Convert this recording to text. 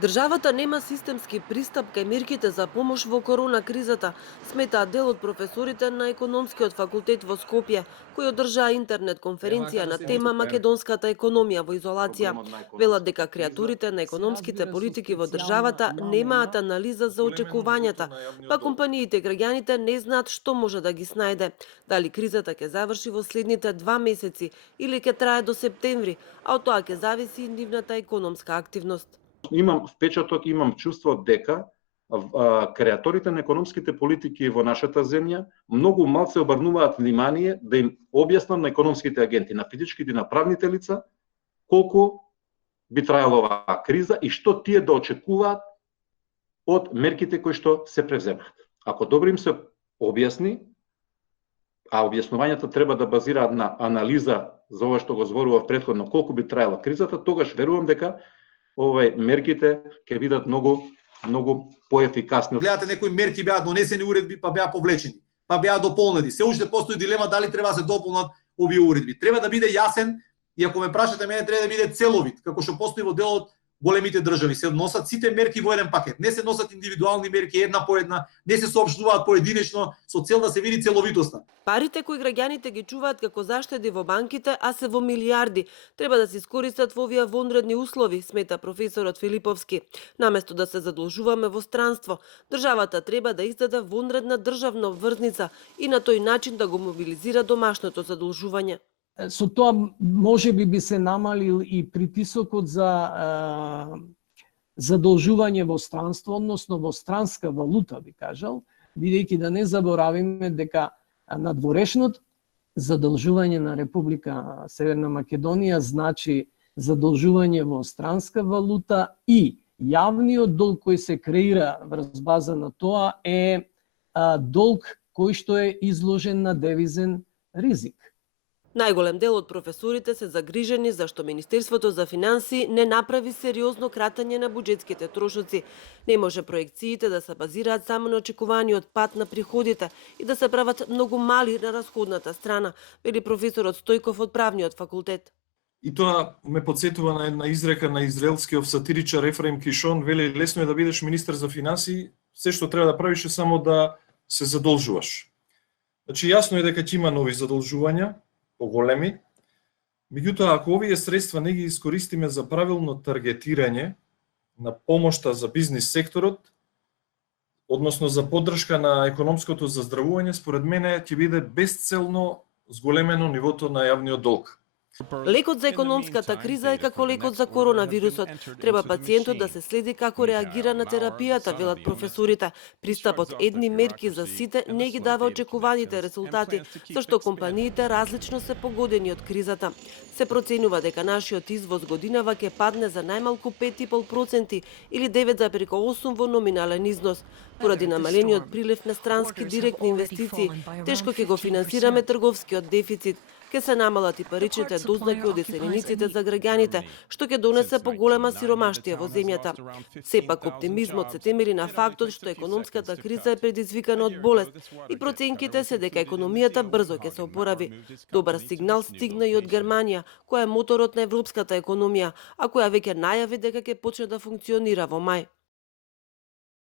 Државата нема системски пристап кај мерките за помош во корона кризата, сметаат дел од професорите на економскиот факултет во Скопје, кои одржаа интернет конференција на тема македонската економија во изолација. Велат дека креаторите на економските политики во државата немаат анализа за очекувањата, па компаниите и граѓаните не знаат што може да ги снајде. Дали кризата ќе заврши во следните 2 месеци или ќе трае до септември, а од тоа ќе зависи и нивната економска активност. Имам впечаток, имам чувство дека креаторите на економските политики во нашата земја многу малце обрнуваат внимание да им објаснат на економските агенти, на физичките и на правните лица, колку би траела оваа криза и што тие да очекуваат од мерките кои што се преземаат. Ако добро им се објасни, а објаснувањата треба да базираат на анализа за ова што го зборував претходно, колку би траела кризата, тогаш верувам дека мерките ќе бидат многу поефикасни. Гледате, некои мерки беа донесени уредби, па беа повлечени, па беа дополнети. Се уште постои дилема дали треба да се дополнат овие уредби. Треба да биде јасен и ако ме прашате мене, треба да биде целовит, како што постои во дел од големите држави. Се носат сите мерки во еден пакет. Не се носат индивидуални мерки една по една, не се соопштуваат поединечно со цел да се види целовитоста. Парите кои граѓаните ги чуваат како заштеди во банките, а се во милијарди, треба да се искористат во овие вонредни услови, смета професорот Филиповски. Наместо да се задолжуваме во странство, државата треба да издаде вонредна државна обврзница и на тој начин да го мобилизира домашното задолжување. Со тоа можеби се намалил и притисокот за задолжување во странство, односно во странска валута, би кажал, бидејќи да не заборавиме дека надворешното задолжување на Република Северна Македонија значи задолжување во странска валута и јавниот долг кој се креира врз база на тоа е долг кој што е изложен на девизен ризик. Најголем дел од професорите се загрижени зашто Министерството за финансии не направи сериозно кратење на буџетските трошоци. Не може проекциите да се базираат само на очекуваниот пат на приходите и да се прават многу мали на расходната страна, вели професорот Стојков од правниот факултет. И тоа ме подсетува на една изрека на израелскиот сатиричар Ефраим Кишон, вели лесно е да бидеш министер за финансии, се што треба да правиш е само да се задолжуваш. Значи јасно е дека ќе има нови задолжувања, поголеми. Меѓутоа, ако овие средства не ги искористиме за правилно таргетирање на помошта за бизнис секторот, односно за поддршка на економското заздравување, според мене ќе биде безцелно зголемено нивото на јавниот долг. Лекот за економската криза е како лекот за коронавирусот. Треба пациентот да се следи како реагира на терапијата, велат професорите. Пристапот едни мерки за сите не ги дава очекуваните резултати, зашто компаниите различно се погодени од кризата. Се проценува дека нашиот извоз годинава ќе падне за најмалку 5,5% или 9,8% во номинален износ. Поради намалениот прилив на странски директни инвестиции, тешко ќе го финансираме трговскиот дефицит. Ке се намалат и паричните дознаки од иселениците за граѓаните, што ќе донесе поголема сиромаштија во земјата. Сепак оптимизмот се темели на фактот што економската криза е предизвикана од болест и проценките се дека економијата брзо ќе се опорави. Добар сигнал стигна и од Германија, која е моторот на европската економија, а која веќе најави дека ќе почне да функционира во мај.